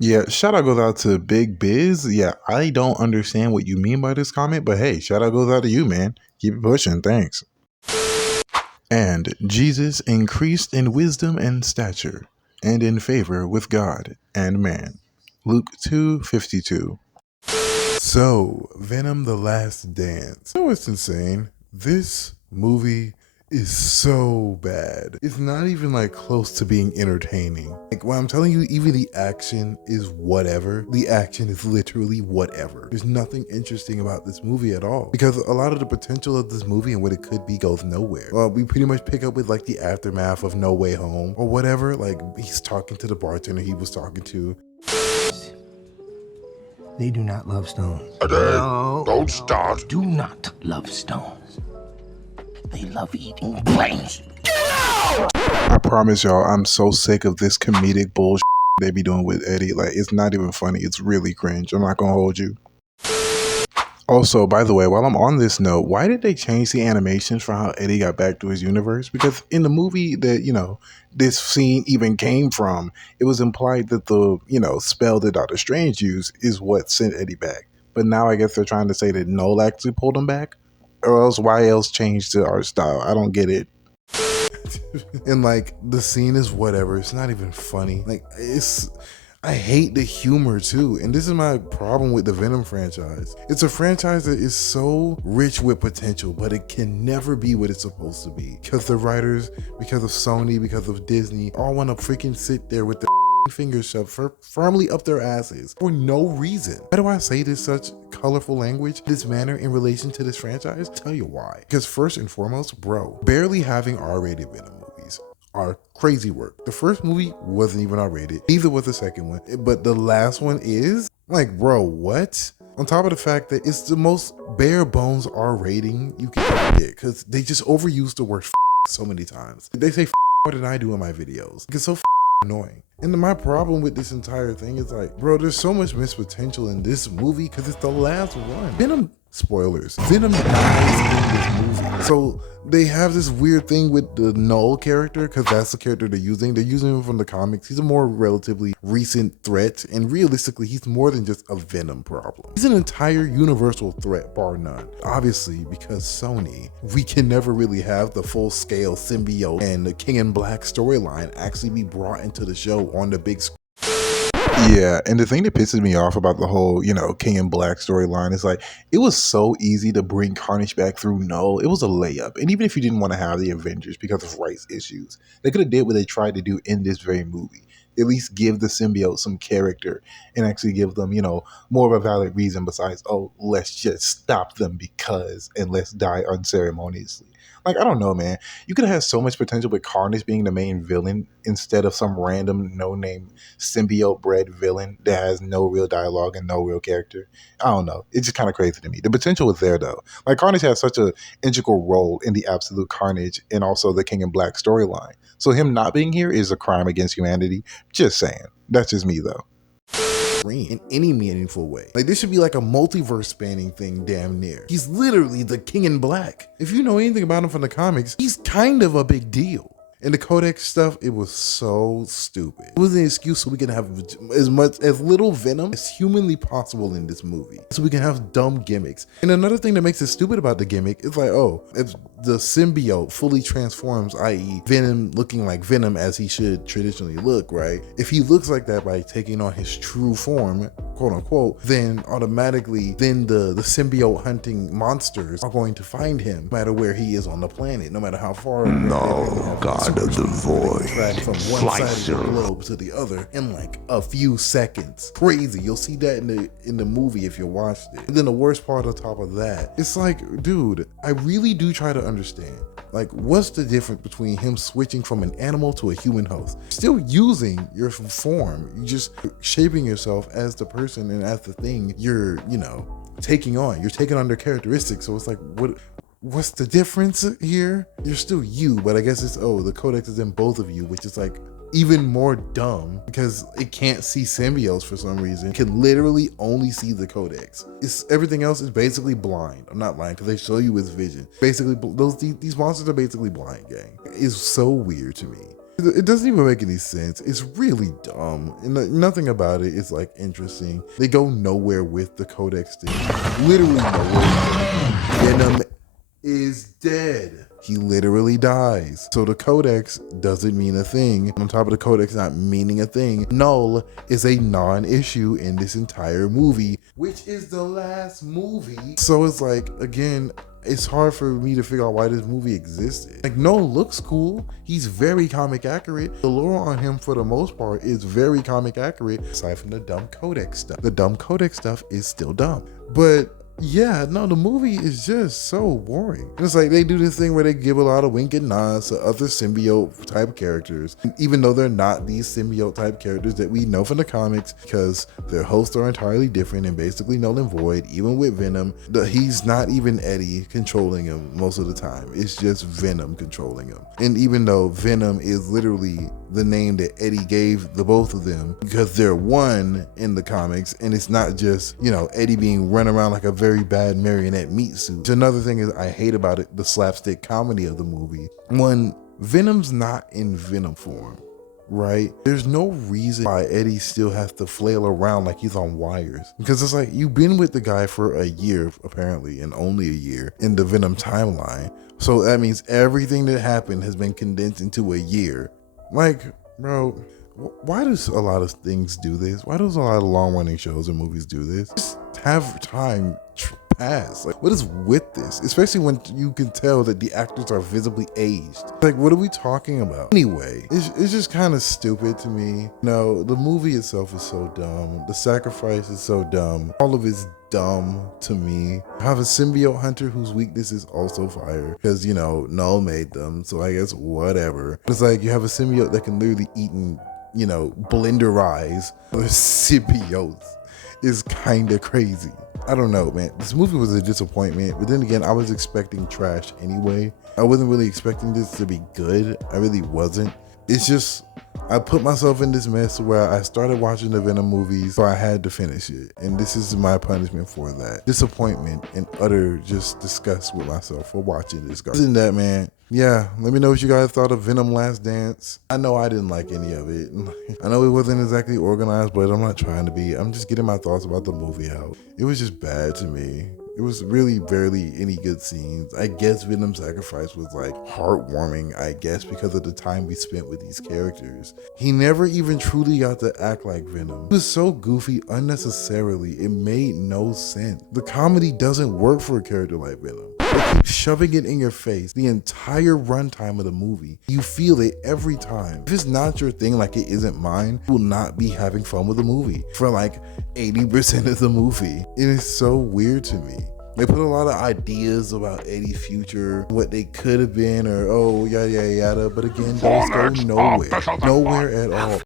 Yeah, shout out goes out to Big Biz. Yeah, I don't understand what you mean by this comment, but hey, shout out goes out to you, man. Keep it pushing. Thanks. And Jesus increased in wisdom and stature, and in favor with God and man. Luke 2:52. So, Venom the Last Dance. You know what's insane? This movie is so bad. It's not even like close to being entertaining. Like when I'm telling you, even the action is whatever. The action is literally whatever. There's nothing interesting about this movie at all. Because a lot of the potential of this movie and what it could be goes nowhere. We pretty much pick up with like the aftermath of No Way Home or whatever. Like he's talking to the bartender he was talking to. They do not love stones. Don't start. Do not love stones. They love eating brains. I promise y'all, I'm so sick of this comedic bullshit they be doing with Eddie. Like, it's not even funny. It's really cringe. I'm not gonna hold you. Also, by the way, while I'm on this note, why did they change the animations for how Eddie got back to his universe? Because in the movie that, this scene even came from, it was implied that the, spell that Doctor Strange used is what sent Eddie back. But now I guess they're trying to say that Noel actually pulled him back? Or else, why else change the art style? I don't get it. And like the scene is whatever. It's not even funny. I hate the humor too. And this is my problem with the Venom franchise. It's a franchise that is so rich with potential, but it can never be what it's supposed to be. Because the writers, because of Sony, because of Disney, all want to freaking sit there with their fingers shoved firmly up their asses for no reason. Why do I say this such colorful language, this manner in relation to this franchise? Tell you why. Because first and foremost, bro, barely having R-rated Venom movies are crazy work. The first movie wasn't even R-rated, neither was the second one, but the last one is? Like, bro, what? On top of the fact that it's the most bare bones R rating you can get, because they just overuse the word so many times. They say more than I do in my videos. It's so annoying. And my problem with this entire thing is like, bro, there's so much missed potential in this movie because it's the last one. Venom, spoilers, Venom dies in this movie. So they have this weird thing with the Null character, because that's the character they're using. They're using him from the comics. He's a more relatively recent threat, and realistically, he's more than just a Venom problem. He's an entire universal threat, bar none. Obviously, because Sony, we can never really have the full-scale symbiote and the King in Black storyline actually be brought into the show on the big screen. Yeah, and the thing that pisses me off about the whole, King in Black storyline is like, it was so easy to bring Carnage back through Null. It was a layup. And even if you didn't want to have the Avengers because of rights issues, they could have did what they tried to do in this very movie. At least give the symbiote some character and actually give them, more of a valid reason besides, oh, let's just stop them because, and let's die unceremoniously. Like, I don't know, man. You could have had so much potential with Carnage being the main villain instead of some random no-name symbiote-bred villain that has no real dialogue and no real character. I don't know. It's just kind of crazy to me. The potential was there, though. Like, Carnage has such an integral role in the absolute Carnage and also the King in Black storyline. So him not being here is a crime against humanity. Just saying. That's just me, though. In any meaningful way. Like, this should be like a multiverse spanning thing, damn near. He's literally the King in Black. If you know anything about him from the comics, he's kind of a big deal. And the Codex stuff, it was so stupid. It was an excuse so we can have as little Venom as humanly possible in this movie. So we can have dumb gimmicks. And another thing that makes it stupid about the gimmick is like, oh, if the symbiote fully transforms, i.e. Venom looking like Venom as he should traditionally look, right? If he looks like that by taking on his true form, quote unquote, then automatically, the symbiote hunting monsters are going to find him no matter where he is on the planet, no matter how far. No, God of the Void. Track from one side of the globe to the other in like a few seconds. Crazy. You'll see that in the movie if you watched it. And then the worst part on top of that, it's like, dude, I really do try to understand. Like, what's the difference between him switching from an animal to a human host? Still using your form. You're just shaping yourself as the person and as the thing you're, taking on. You're taking on their characteristics. So it's like, what's the difference here? You're still you, but I guess it's, the Codex is in both of you, which is like even more dumb because it can't see symbiotes for some reason. It can literally only see the Codex. Everything else is basically blind. I'm not lying because they show you his vision. Basically, these monsters are basically blind, gang. It's so weird to me. It doesn't even make any sense. It's really dumb. And nothing about it is like interesting. They go nowhere with the Codex thing. Literally nowhere. Venom is dead. He literally dies. So the Codex doesn't mean a thing. On top of the Codex not meaning a thing, Null is a non-issue in this entire movie, which is the last movie. So it's like, again, it's hard for me to figure out why this movie existed. Like, Null looks cool. He's very comic accurate. The lore on him, for the most part, is very comic accurate, aside from the dumb Codex stuff. The dumb Codex stuff is still dumb. But yeah, no, the movie is just so boring. And it's like they do this thing where they give a lot of wink and nods to other symbiote type characters, even though they're not these symbiote type characters that we know from the comics, because their hosts are entirely different and basically null and void. Even with Venom, he's not even Eddie controlling him most of the time. It's just Venom controlling him. And even though Venom is literally the name that Eddie gave the both of them, because they're one in the comics, and it's not just, you know, Eddie being run around like a very bad marionette meat suit. Another thing is I hate about it, the slapstick comedy of the movie. When Venom's not in Venom form, right? There's no reason why Eddie still has to flail around like he's on wires. Because it's like, you've been with the guy for a year, apparently, and only a year in the Venom timeline. So that means everything that happened has been condensed into a year. Like, bro, why does a lot of things do this? Why does a lot of long-running shows and movies do this? Just have time pass. Like, what is with this? Especially when you can tell that the actors are visibly aged. Like, what are we talking about? Anyway, it's just kind of stupid to me. No, the movie itself is so dumb. The sacrifice is so dumb. All of it's dumb to me. I have a symbiote hunter whose weakness is also fire, because, you know, Null made them, so I guess whatever. It's like you have a symbiote that can literally eat and, you know, blenderize the symbiotes. Is kind of crazy. I don't know, man. This movie was a disappointment, but then again, I was expecting trash anyway. I wasn't really expecting this to be good. I really wasn't. It's just, I put myself in this mess where I started watching the Venom movies, so I had to finish it. And this is my punishment for that. Disappointment and utter just disgust with myself for watching this garbage. Isn't that, man? Yeah, let me know what you guys thought of Venom Last Dance. I know I didn't like any of it. I know it wasn't exactly organized, but I'm not trying to be. I'm just getting my thoughts about the movie out. It was just bad to me. It was really barely any good scenes. I guess Venom's sacrifice was like heartwarming, I guess, because of the time we spent with these characters. He never even truly got to act like Venom. He was so goofy unnecessarily, it made no sense. The comedy doesn't work for a character like Venom. They keep shoving it in your face the entire runtime of the movie. You feel it every time. If it's not your thing, like it isn't mine, you will not be having fun with the movie for like 80% of the movie. It is so weird to me. They put a lot of ideas about Eddie's future, what they could have been, or oh, yada, yada, yada. But again, those go nowhere. Nowhere at all.